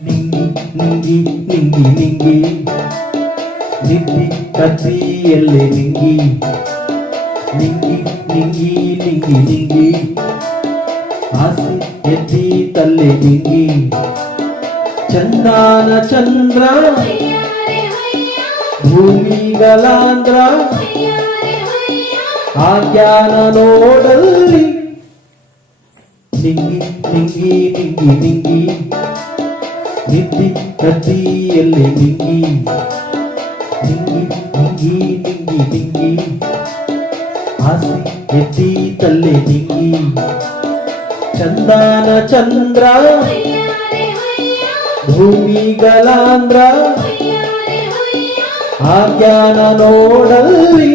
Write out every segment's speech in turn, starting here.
ನಿಂಗಿ ನಿಂಗಿ ನಿಂಗಿ ನಿಂಗಿ ಕತ್ತಿಯಲ್ಲೇ ನಿಂಗಿ ನಿಂಗಿ ನಿಂಗಿ ನಿಂಗಿ ನಿಂಗಿ ಆಸೆ ಎತ್ತಿ ತಲ್ಲೆ ನಿಂಗಿ ಚಂದಾನ ಚಂದ್ರ ಭೂಮಿಗಲಾಂದ್ರ ಆಜ್ಞಾನ ನೋಡಲ್ಲಿ ನಿಂಗಿ ನಿಂಗಿ ನಿಂಗಿ ನಿಂಗಿ ನಿಂಗಿ ಕತ್ತಿಯಲ್ಲಿ ನಿಂಗಿ ನಿಂಗಿ ನಿಂಗಿ ನಿಂಗಿ ನಿಂಗಿ ಆಸೆ ಎತ್ತಿ ತಲ್ಲೆ ನಿಂಗಿ ಚಂದಾನ ಚಂದ್ರ ಭೂಮಿಗಲಾಂದ್ರ ಆಜ್ಞಾನ ನೋಡಲ್ಲಿ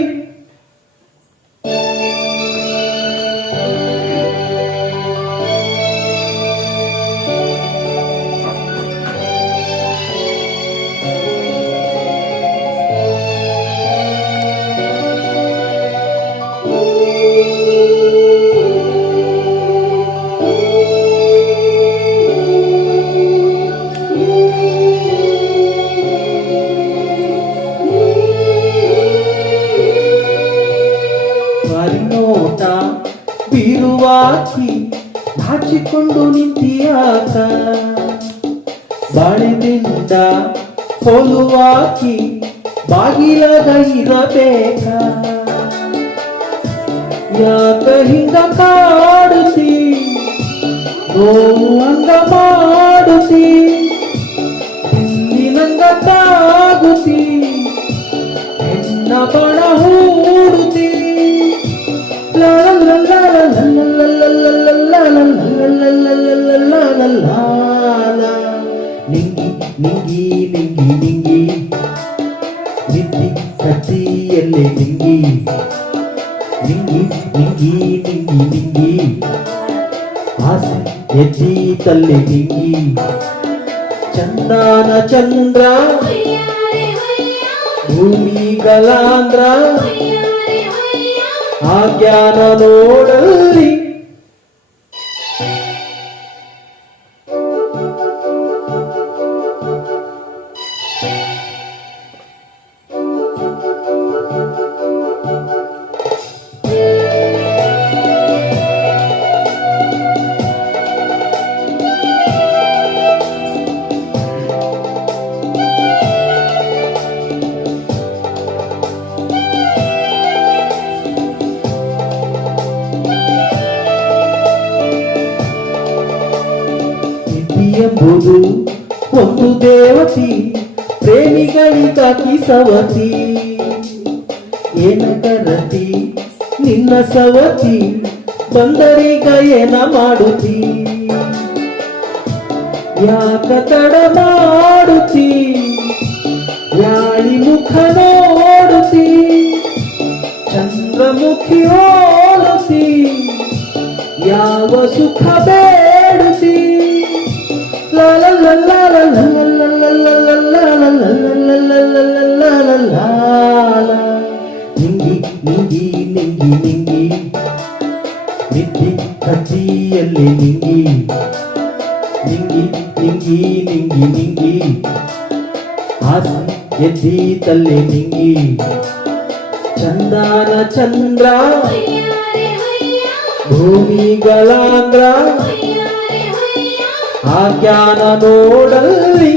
ನೋಟ ಬೀರುವಾಕಿ ನಾಚಿಕೊಂಡು ನಿಂತಿಯಾಕ ಬಾಳಿನಿಂದ ಹೋಲುವಾಕಿ ಬಾಗಿಲಗ ಇರಬೇಕ ಯಾಕ ಹಿಂಗ ಕಾಡುತ್ತಿ ನೋವು ಹಂಗ ಮಾಡುತ್ತಿ ನಂಗ ತಾಗುತ್ತಿ ಹೆಣ್ಣ ಬಣ ಹೂಡುತ್ತಿ ನಿಂಗಿ ನಿಂಗಿ ನಿಂಗಿ ನಿಂಗಿ ನಿಂಗಿ ಕತ್ತಿಯಲ್ಲೇ ನಿಂಗಿ ನಿಂಗಿ ನಿಂಗಿ ನಿಂಗಿ ನಿಂಗಿ ಆಸೆ ಎತ್ತಿ ತಲ್ಲೆ ನಿಂಗಿ ಚಂದಾನ ಚಂದ್ರ ಭೂಮಿಗಲಾಂದ್ರ ಆಜ್ಞಾನ ನೋಡಲ್ಲಿ ಎಂಬುದು ಒಂದು ದೇವತಿ ಪ್ರೇಮಿಗಳಿಗಾಗಿ ಸವತಿ ಏನಕರತಿ ನಿನ್ನ ಸವತಿ ಬಂದರಿಗ ಏನ ಮಾಡುತ್ತಿ ಯಾಕ ತಡ ಮಾಡುತ್ತಿ ಯಾಳಿ ಮುಖ ನೋಡುತ್ತಿ ಚಂದ್ರಮುಖಿ ಹೋಲುತ್ತಿ ಯಾವ ಸುಖ ಬೇಡುತ್ತಿ ನಿಂಗಿ ನಿಂಗಿ ನಿಂಗಿ ನಿಂಗಿ ನಿಂಗಿ ಕತ್ತಿಯಲ್ಲಿ ನಿಂಗಿ ನಿಂಗಿ ನಿಂಗಿ ನಿಂಗಿ ನಿಂಗಿ ಆಸೆ ಎದ್ದಿ ತಲ್ಲೆ ನಿಂಗಿ ಚಂದಾನ ಚಂದ್ರ ಭೂಮಿಗಲಾಂದ್ರ ಆಜ್ಞಾನ ನೋಡಲ್ಲಿ